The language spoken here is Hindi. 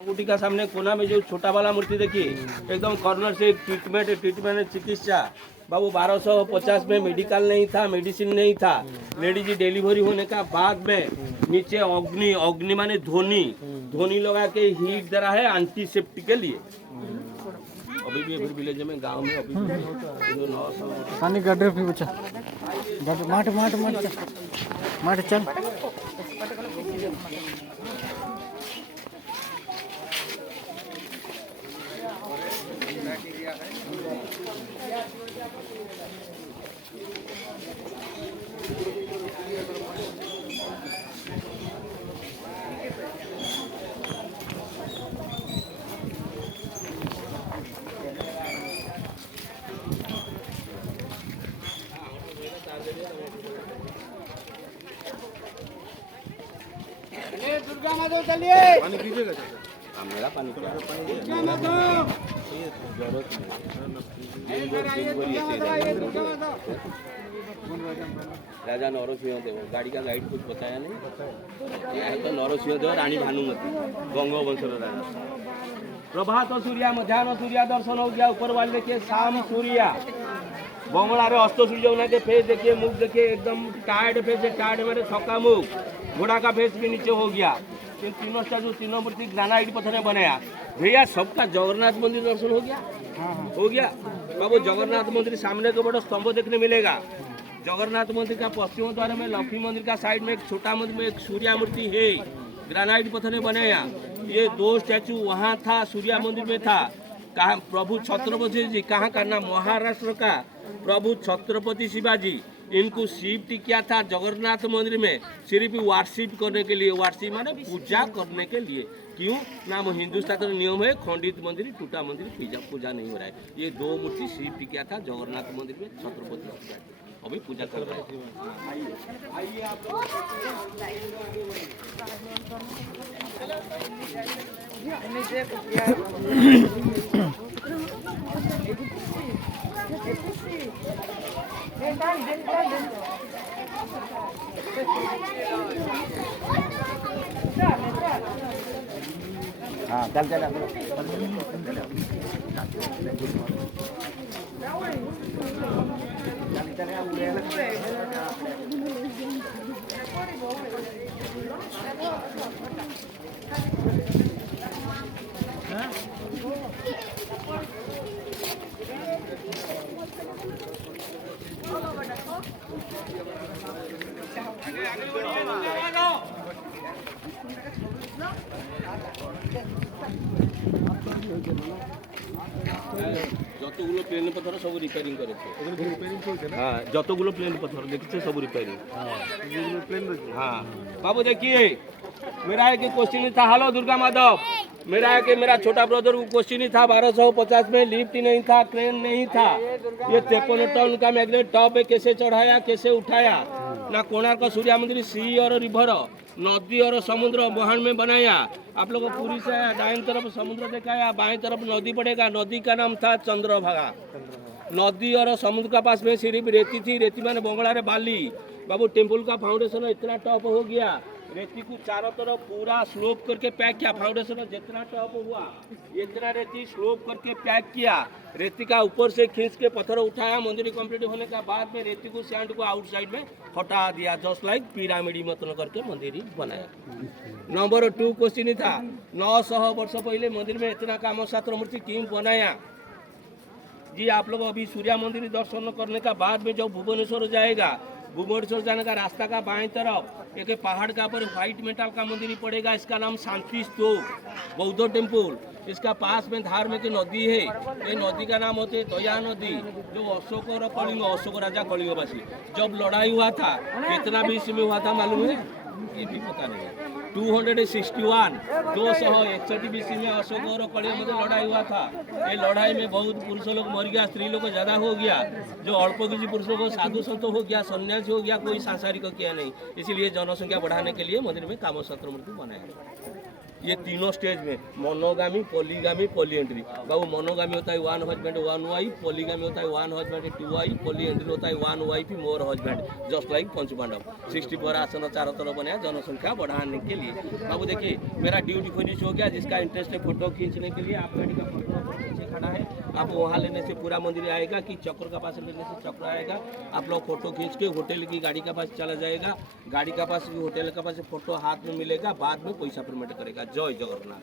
अंगूठी का सामने कोना में जो छोटा वाला मूर्ति देखिए एकदम कॉर्नर से ट्रीटमेंट चिकित्सा बाबू 1250 में मेडिकल नहीं था, मेडिसिन नहीं था। लेडीज डिलीवरी होने का बाद में नीचे अग्नि अग्नि माने धोनी लगा के हीट दे रहा है एंटीसेप्टिक के लिए। अभी भी विलेज में गांव में अभी पानी गड्ढे पे बचा माट माट माट माट चल दुर्गा माधव चलिए पानी पीजिएगा मेरा पानी दुर्गा माधव राजा नरसिंह देव गाड़ी का गाइड कुछ बताया नहीं। यह तो नरसिंह देव रानी भानुमती गंगो वंशर राजा। प्रभात सूर्या मध्याह्न सूर्या दर्शन हो गया। ऊपर वाले देखिए शाम सूर्या बंगला रे अस्त सूर्य के फेस देखिए, मुख देखिए एकदम टायर्ड फेस है, टायर्ड मेरे थका मुख। घोड़ा का फेस भी नीचे हो गया। इन तीनों स्टैचू तीनों मूर्ति ग्रेनाइट पत्थर ने बनाया। भैया सबका जगन्नाथ मंदिर दर्शन हो गया हो गया बाबू। जगन्नाथ मंदिर सामने के बड़ा स्तंभ देखने मिलेगा। जगन्नाथ मंदिर का पश्चिम द्वार में लक्ष्मी मंदिर का साइड में एक छोटा मंदिर में एक सूर्या मूर्ति है, ग्रेनाइट पत्थर ने बनाया। ये दो स्टैचू वहाँ था, सूर्या मंदिर में था। कहा प्रभु छत्रपति जी, कहाँ का नाम महाराष्ट्र का प्रभु छत्रपति शिवाजी। इनको शिफ्ट किया था जगन्नाथ मंदिर में सिर्फ वर्शिप करने के लिए। वर्शिप माने पूजा करने के लिए। क्यों ना हिंदुस्तान का नियम है खंडित मंदिर टूटा मंदिर पूजा नहीं हो रहा है। ये दो मूर्ति शिफ्ट किया था जगन्नाथ मंदिर में छत्रपति शिवाजी, अभी पूजा कर रहे हैं। आइए आप हाँ चल चल যতগুলো প্লেন পথর সব রিপেয়ারিং করেছে। হ্যাঁ যতগুলো প্লেন পথর দেখছে সব রিপেয়ারিং। हाँ बाबू देखिए मेरा एक क्वेश्चन था। हेलो दुर्गा माधव, मेरा छोटा ब्रदर को क्वेश्चन था 1250 में लिफ्ट नहीं था, क्रेन नहीं था। ये 53 टन का मैग्नेट टॉप पे कैसे चढ़ाया, कैसे उठाया। ना कोणार्क का सूर्य मंदिर सी और रिवर नदी और समुद्र बहन में बनाया। आप लोग पूरी से दाएं तरफ समुद्र दिखाया, बाएं तरफ नदी पड़ेगा। नदी का नाम था चंद्रभागा। नदी और समुद्र का पास में सिर्फ रेती थी, रेती माने बंगला रे बाली। बाबू टेम्पल का फाउंडेशन इतना टॉप हो गया, रेती को चारों तरफ पूरा स्लोप करके पैक किया। फाउंडेशन जितना टॉप हुआ इतना रेती स्लोप करके पैक किया। रेती का ऊपर से खींच के पत्थर उठाया। मंदिर कंप्लीट होने के बाद में रेती को सैंड को आउटसाइड में हटा दिया, जस्ट लाइक पिरामिड मतलब करके मंदिर बनाया। नंबर 2 क्वेश्चन था 900 वर्ष पहले मंदिर में इतना कामशास्त्र मूर्ति क्यों बनाया। जी आप लोग अभी सूर्या मंदिर दर्शन करने का बाद में जब भुवनेश्वर जाएगा, भुवनेश्वर जाने का रास्ता का बाएं तरफ एक पहाड़ का ऊपर व्हाइट मेटल का मंदिर पड़ेगा। इसका नाम शांति स्तूप बौद्ध टेम्पल। इसका पास में धार्मिक नदी है। ये नदी का नाम होते दया नदी, जो अशोक और कलिंग, अशोक राजा कलिंगवासी जब लड़ाई हुआ था कितना बीच में हुआ था मालूम है? ये भी पता नहीं है। 261 261 बीसी में अशोक और कलिंग में लड़ाई हुआ था। ये लड़ाई में बहुत पुरुष लोग मर गया, स्त्री लोग ज्यादा हो गया। जो अल्प किसी पुरुषों को साधु संत हो गया, सन्यासी हो गया, कोई सांसारिक किया नहीं। इसीलिए जनसंख्या बढ़ाने के लिए मंदिर में कामशास्त्र मूर्ति बनाया। ये तीनों स्टेज में मोनोगामी, पॉलीगामी, पॉलीएंड्री। बाबू मोनोगामी होता है 1 हस्बैंड 1 वाइफ, पॉलीगामी होता है 1 हस्बैंड 2 वाइफ, पॉलीएंड्री होता है 1 वाइफ मोर हस्बैंड, जस्ट लाइक पंचपांडव। 64 आसन चारों तरफ बनाया जनसंख्या बढ़ाने के लिए। बाबू देखिए मेरा ड्यूटी फिनिश हो गया। जिसका इंटरेस्ट है फोटो खींचने के लिए आप गाड़ी का फोटो पीछे खड़ा है, आप वहाँ लेने से पूरा मंदिर आएगा कि चक्र का पास लेने से चक्र आएगा। आप लोग फोटो खींच के होटल की गाड़ी का पास चला जाएगा, गाड़ी का पास होटल का पास फोटो हाथ में मिलेगा, बाद में पैसा पेमेंट करेगा। जय जगन्नाथ।